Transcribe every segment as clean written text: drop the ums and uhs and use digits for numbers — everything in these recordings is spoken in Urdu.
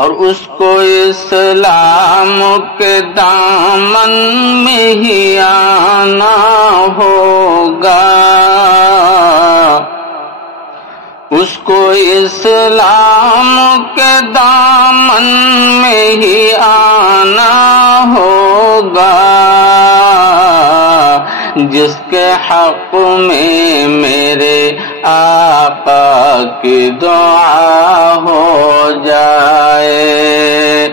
اور اس کو اسلام کے دامن میں ہی آنا ہوگا، اس کو اسلام کے دامن میں ہی آنا ہوگا، جس کے حق میں میرے آقا کی دعا ہو جائے،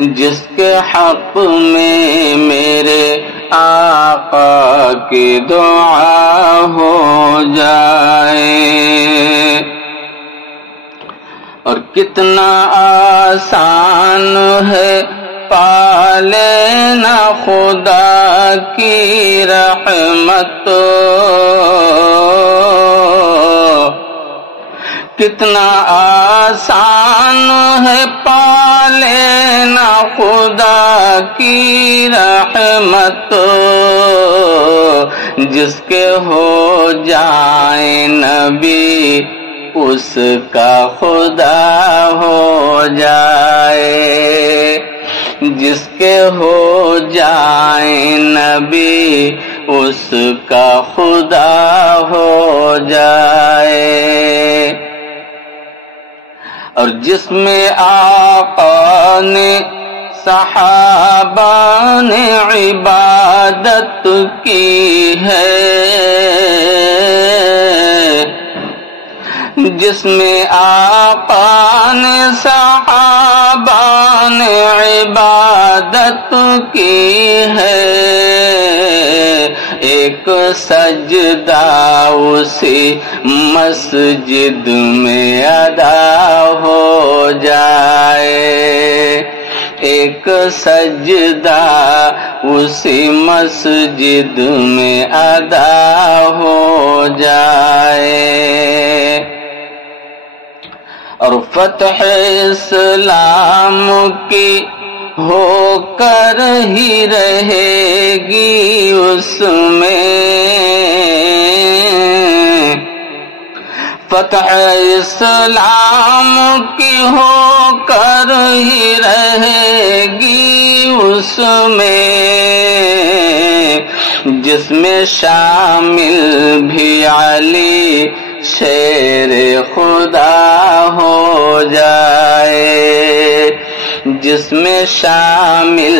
جس کے حق میں میرے آقا کی دعا ہو جائے۔ اور کتنا آسان ہے پا لینا خدا کی رحمت، کتنا آسان ہے پا لینا خدا کی رحمت، جس کے ہو جائیں نبی اس کا خدا ہو جائے، جس کے ہو جائیں نبی اس کا خدا ہو جائے۔ اور جس میں آقا نے صحابہ نے عبادت کی ہے، جس میں آقا نے صحابہ نے عبادت کی ہے، ایک سجدہ اسی مسجد میں ادا ہو جائے، ایک سجدہ اسی مسجد میں ادا ہو جائے۔ اور فتح اسلام کی ہو کر ہی رہے گی اس میں، فتح اسلام کی ہو کر ہی رہے گی اس میں، جس میں شامل بھی علی شیر خدا ہو جائے، جس میں شامل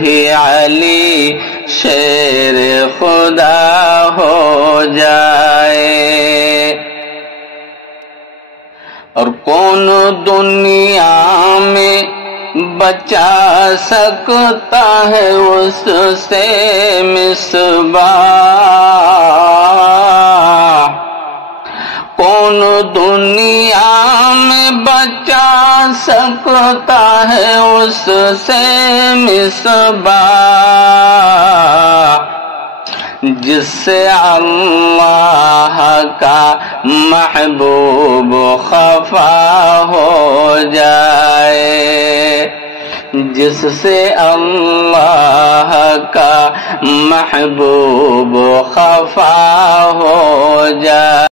بھی علی شیر خدا ہو جائے۔ اور کون دنیا میں بچا سکتا ہے اس سے مصباح، کون دنیا میں بچا سکتا ہے اس سے مصباح، جس سے اللہ کا محبوب خفا ہو جائے، جس سے اللہ کا محبوب خفا ہو جائے۔